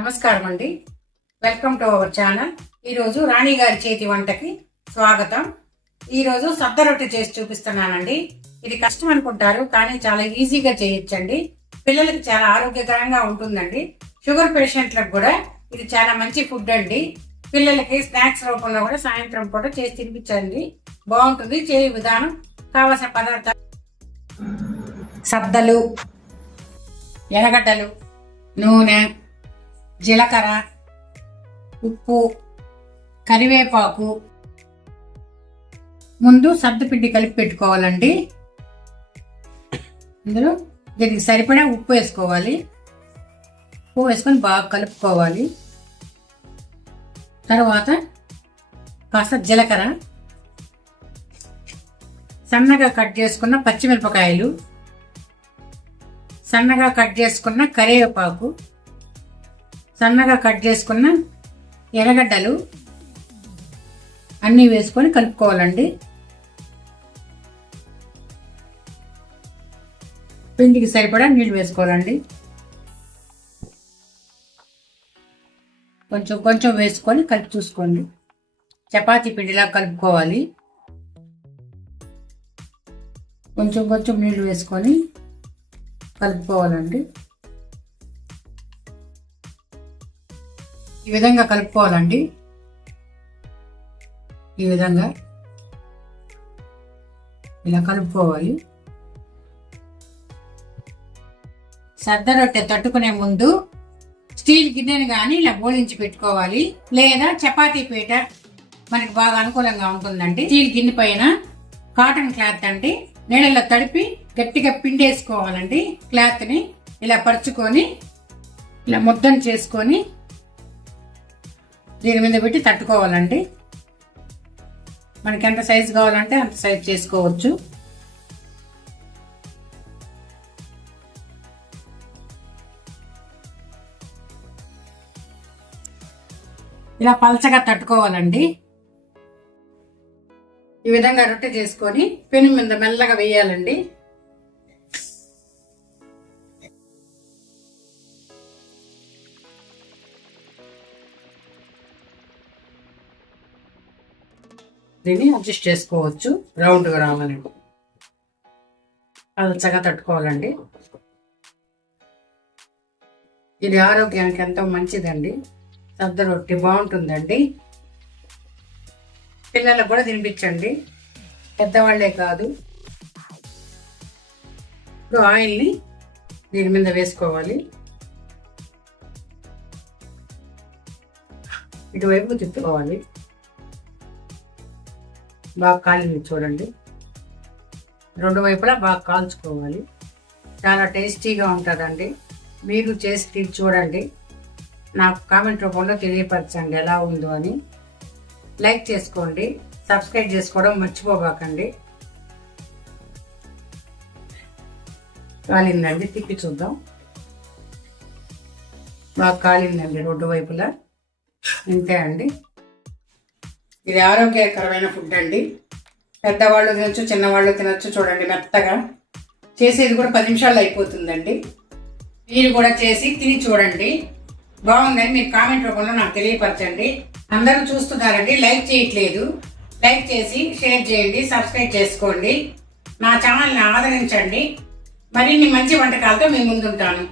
నమస్కారం అండి. Welcome to our channel. ఈరోజు రాణి గారి చేతి వంటకి స్వాగతం. ఈరోజు సద్ద రొట్టె చేసి చూపిస్తున్నానండి. ఇది కష్టం అనుకుంటారు, కానీ చాలా ఈజీగా చేయొచ్చండి. పిల్లలకి చాలా ఆరోగ్యకరంగా ఉంటుందండి. షుగర్ పేషెంట్లకు కూడా ఇది చాలా మంచి ఫుడ్ అండి. పిల్లలకి స్నాక్స్ రూపంలో కూడా సాయంత్రం పూట చేసి తినిపించండి. బాగుంటుంది. చేయ విధానం: కావలసిన పదార్థాలు: సద్దలు, ఎర్రగడ్డలు, నూనె, జీలకర్ర, ఉప్పు, కరివేపాకు. ముందు సర్దుపిండి కలిపి పెట్టుకోవాలండి. ఇందులో దీనికి సరిపడా ఉప్పు వేసుకోవాలి. ఉప్పు వేసుకొని బాగా కలుపుకోవాలి. తర్వాత కాస్త జీలకర్ర, సన్నగా కట్ చేసుకున్న పచ్చిమిరపకాయలు, సన్నగా కట్ చేసుకున్న కరివేపాకు, సన్నగా కట్ చేసుకున్న ఎర్రగడ్డలు అన్నీ వేసుకొని కలుపుకోవాలండి. పిండికి సరిపడా నీళ్ళు వేసుకోవాలండి. కొంచెం కొంచెం వేసుకొని కలిపి చూసుకోండి. చపాతీ పిండిలా కలుపుకోవాలి. కొంచెం కొంచెం నీళ్ళు వేసుకొని కలుపుకోవాలండి. ఈ విధంగా కలుపుకోవాలండి. ఈ విధంగా ఇలా కలుపుకోవాలి. సద్ద రొట్టె తట్టుకునే ముందు స్టీల్ గిన్నెని కానీ ఇలా బోలించి పెట్టుకోవాలి. లేదా చపాతీ పీట మనకి బాగా అనుకూలంగా ఉంటుందండి. స్టీల్ గిన్నె పైన కాటన్ క్లాత్ అండి నీళ్ళలో తడిపి గట్టిగా పిండేసుకోవాలండి. క్లాత్ని ఇలా పరుచుకొని ఇలా ముద్దను చేసుకొని దీని మీద పెట్టి తట్టుకోవాలండి. మనకి ఎంత సైజు కావాలంటే అంత సైజు చేసుకోవచ్చు. ఇలా పలచగా తట్టుకోవాలండి. ఈ విధంగా రొట్టె చేసుకొని పెను మీద మెల్లగా వేయాలండి. దీన్ని అడ్జస్ట్ చేసుకోవచ్చు. రౌండ్గా రావాలని పలచగా తట్టుకోవాలండి. ఇది ఆరోగ్యానికి ఎంతో మంచిదండి. సద్ద రొట్టె బాగుంటుందండి. పిల్లలకు కూడా తినిపించండి, పెద్దవాళ్లే కాదు. ఇప్పుడు ఆయిల్ని దీని మీద వేసుకోవాలి. ఇటువైపు తిప్పుకోవాలి. బాగా కాలింది చూడండి. రెండు వైపులా బాగా కాల్చుకోవాలి. చాలా టేస్టీగా ఉంటుందండి. మీరు చేసి చూడండి. నాకు కామెంట్ రూపంలో తెలియపరచండి ఎలా ఉందో అని. లైక్ చేసుకోండి, సబ్స్క్రైబ్ చేసుకోవడం మర్చిపోబాకండి. కాలిందండి, తిప్పి చూద్దాం. బాగా కాలిందండి రెండు వైపులా. ఇంతే అండి. ఇది ఆరోగ్యకరమైన ఫుడ్ అండి. పెద్దవాళ్ళు తినొచ్చు, చిన్నవాళ్ళు తినొచ్చు. చూడండి మెత్తగా. చేసేది కూడా 10 నిమిషాల్లో అయిపోతుందండి. మీరు కూడా చేసి తిని చూడండి. బాగుందని మీరు కామెంట్ రూపంలో నాకు తెలియపరచండి. అందరూ చూస్తున్నారండి, లైక్ చేయట్లేదు. లైక్ చేసి షేర్ చేయండి, సబ్స్క్రైబ్ చేసుకోండి. నా ఛానల్ని ఆదరించండి. మరిన్ని మంచి వంటకాలతో మీ ముందుంటాను.